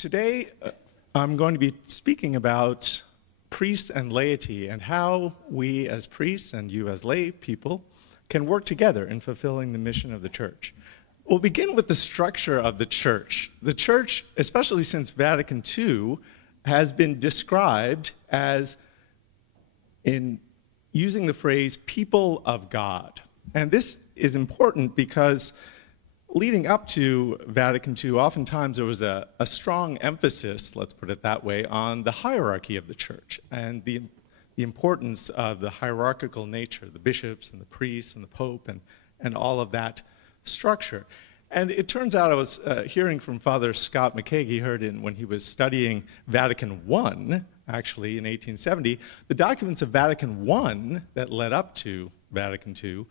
Today, I'm going to be speaking about priests and laity and how we as priests and you as lay people can work together in fulfilling the mission of the church. We'll begin with the structure of the church. The church, especially since Vatican II, has been described as, in using the phrase, people of God. And this is important because leading up to Vatican II, oftentimes there was a strong emphasis, let's put it that way, on the hierarchy of the church and the importance of the hierarchical nature, the bishops and the priests and the pope and all of that structure. And it turns out, I was hearing from Father Scott McCaig, he heard when he was studying Vatican I, actually in 1870, the documents of Vatican I that led up to Vatican II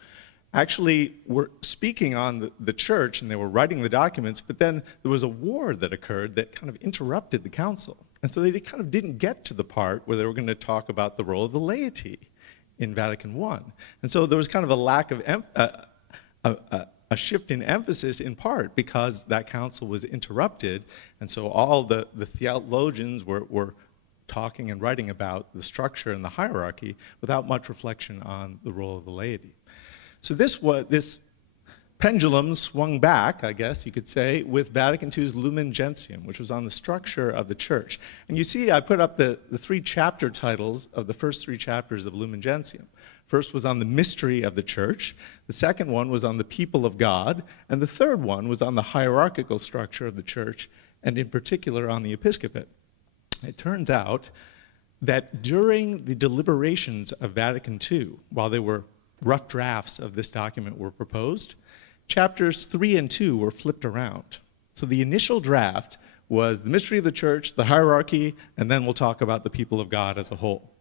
actually were speaking on the church, and they were writing the documents, but then there was a war that occurred that kind of interrupted the council. And so they kind of didn't get to the part where they were going to talk about the role of the laity in Vatican I. And so there was kind of a lack of a shift in emphasis, in part because that council was interrupted, and so all the theologians were talking and writing about the structure and the hierarchy without much reflection on the role of the laity. So this pendulum swung back, I guess you could say, with Vatican II's Lumen Gentium, which was on the structure of the church. And you see I put up the three chapter titles of the first three chapters of Lumen Gentium. First was on the mystery of the church, the second one was on the people of God, and the third one was on the hierarchical structure of the church, and in particular on the episcopate. It turns out that during the deliberations of Vatican II, while they were rough drafts of this document were proposed, chapters 3 and 2 were flipped around. So the initial draft was the mystery of the church, the hierarchy, and then we'll talk about the people of God as a whole.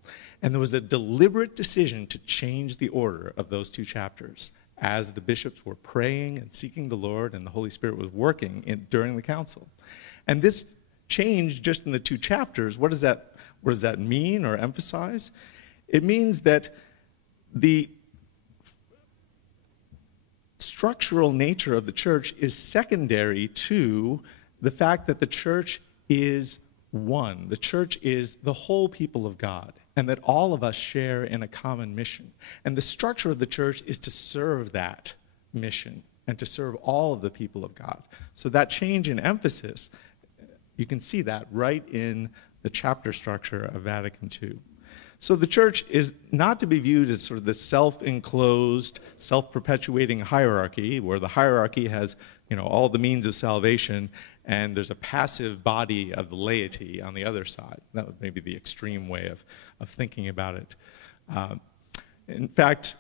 And there was a deliberate decision to change the order of those two chapters as the bishops were praying and seeking the Lord and the Holy Spirit was working during the council. And this change just in the two chapters, what does that mean or emphasize? It means that the structural nature of the church is secondary to the fact that the church is one. The church is the whole people of God, and that all of us share in a common mission. And the structure of the church is to serve that mission and to serve all of the people of God. So that change in emphasis, you can see that right in the chapter structure of Vatican II. So the church is not to be viewed as sort of this self-enclosed, self-perpetuating hierarchy, where the hierarchy has, all the means of salvation, and there's a passive body of the laity on the other side. That would maybe be the extreme way of thinking about it. In fact,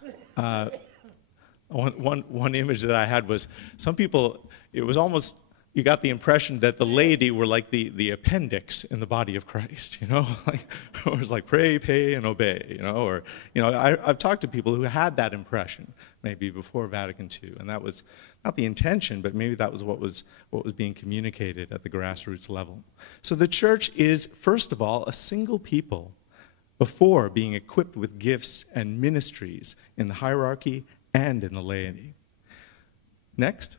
one image that I had was some people, it was almost, you got the impression that the laity were like the appendix in the body of Christ, like, it was like pray, pay, and obey, I've talked to people who had that impression maybe before Vatican II, and that was not the intention, but maybe that was what was being communicated at the grassroots level. So the church is, first of all, a single people before being equipped with gifts and ministries in the hierarchy and in the laity. Next.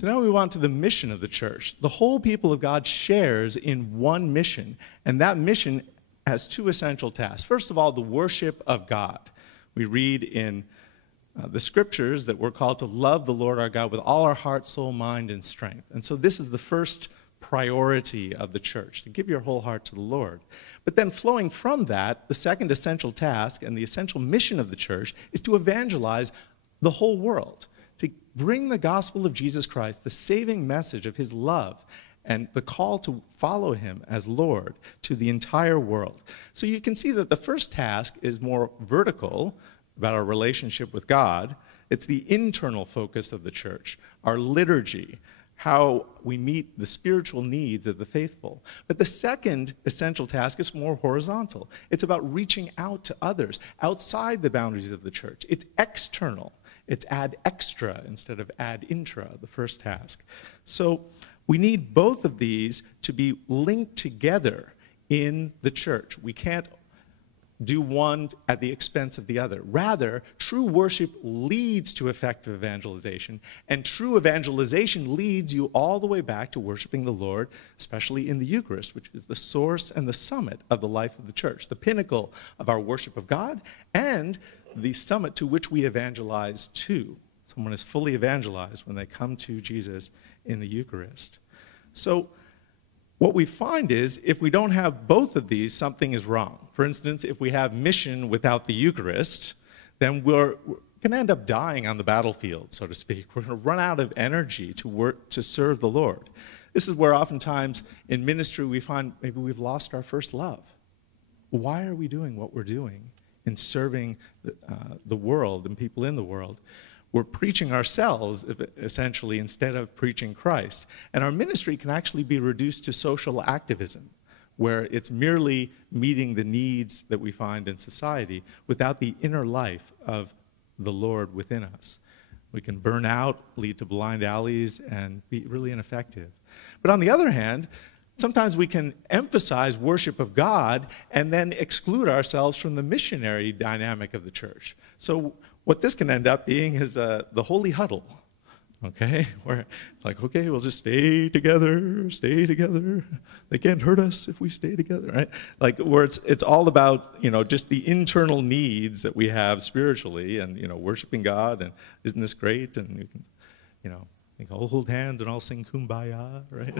So now we want to the mission of the church. The whole people of God shares in one mission, and that mission has two essential tasks. First of all, the worship of God. We read in the scriptures that we're called to love the Lord our God with all our heart, soul, mind, and strength. And so this is the first priority of the church, to give your whole heart to the Lord. But then flowing from that, the second essential task and the essential mission of the church is to evangelize the whole world, to bring the gospel of Jesus Christ, the saving message of his love, and the call to follow him as Lord to the entire world. So you can see that the first task is more vertical, about our relationship with God. It's the internal focus of the church, our liturgy, how we meet the spiritual needs of the faithful. But the second essential task is more horizontal. It's about reaching out to others outside the boundaries of the church. It's external. It's ad extra instead of ad intra, the first task. So we need both of these to be linked together in the church. We can't do one at the expense of the other. Rather, true worship leads to effective evangelization, and true evangelization leads you all the way back to worshiping the Lord, especially in the Eucharist, which is the source and the summit of the life of the church, the pinnacle of our worship of God, and the summit to which we evangelize to. Someone is fully evangelized when they come to Jesus in the Eucharist. So, what we find is, if we don't have both of these, something is wrong. For instance, if we have mission without the Eucharist, then we're going to end up dying on the battlefield, so to speak. We're going to run out of energy to work to serve the Lord. This is where oftentimes in ministry we find maybe we've lost our first love. Why are we doing what we're doing in serving the world and people in the world? We're preaching ourselves, essentially, instead of preaching Christ. And our ministry can actually be reduced to social activism, where it's merely meeting the needs that we find in society without the inner life of the Lord within us. We can burn out, lead to blind alleys, and be really ineffective. But on the other hand, sometimes we can emphasize worship of God and then exclude ourselves from the missionary dynamic of the church. So what this can end up being is the holy huddle, okay? Where it's like, okay, we'll just stay together. They can't hurt us if we stay together, right? Like where it's all about, just the internal needs that we have spiritually and, worshiping God and isn't this great? And you can, think I'll hold hands and I'll sing Kumbaya, right?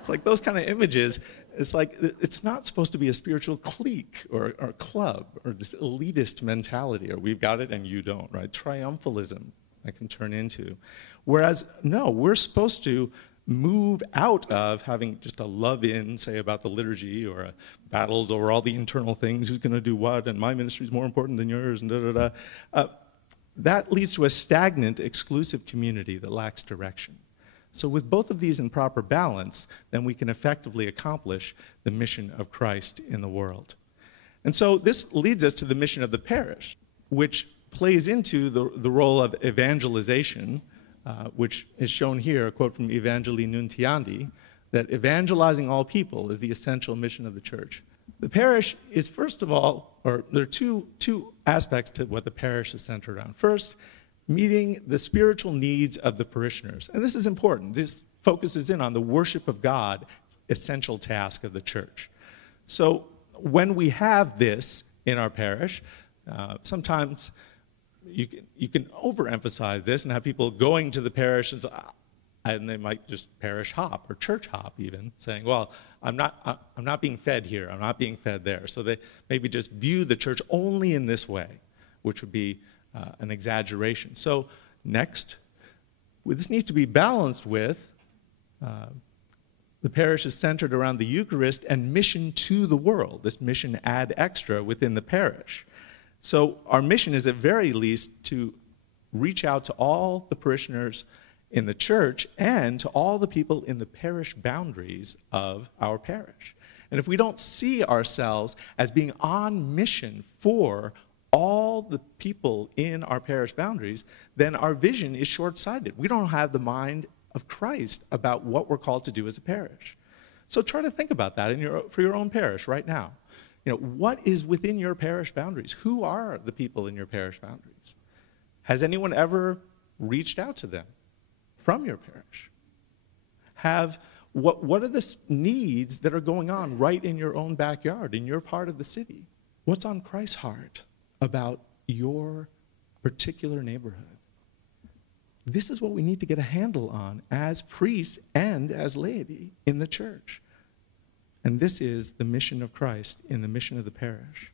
It's like those kind of images. It's like it's not supposed to be a spiritual clique or club or this elitist mentality, or we've got it and you don't, right? Triumphalism that can turn into. Whereas, no, we're supposed to move out of having just a love-in, say, about the liturgy or battles over all the internal things, who's going to do what, and my ministry is more important than yours, and da-da-da. That leads to a stagnant, exclusive community that lacks direction. So with both of these in proper balance, then we can effectively accomplish the mission of Christ in the world. And so this leads us to the mission of the parish, which plays into the role of evangelization, which is shown here, a quote from Evangelii Nuntiandi, that evangelizing all people is the essential mission of the church. The parish is, first of all, or there are two aspects to what the parish is centered on. First, meeting the spiritual needs of the parishioners. And this is important. This focuses in on the worship of God, essential task of the church. So when we have this in our parish, sometimes you can overemphasize this and have people going to the parish and they might just parish hop or church hop even, saying, well, I'm not being fed here, I'm not being fed there. So they maybe just view the church only in this way, which would be an exaggeration. So next, this needs to be balanced with the parish is centered around the Eucharist and mission to the world, this mission ad extra within the parish. So our mission is at very least to reach out to all the parishioners in the church and to all the people in the parish boundaries of our parish. And if we don't see ourselves as being on mission for all the people in our parish boundaries, then our vision is short-sighted. We don't have the mind of Christ about what we're called to do as a parish. So try to think about that for your own parish right now. What is within your parish boundaries? Who are the people in your parish boundaries? Has anyone ever reached out to them from your parish? What are the needs that are going on right in your own backyard, in your part of the city? What's on Christ's heart about your particular neighborhood? This is what we need to get a handle on as priests and as laity in the church. And this is the mission of Christ in the mission of the parish.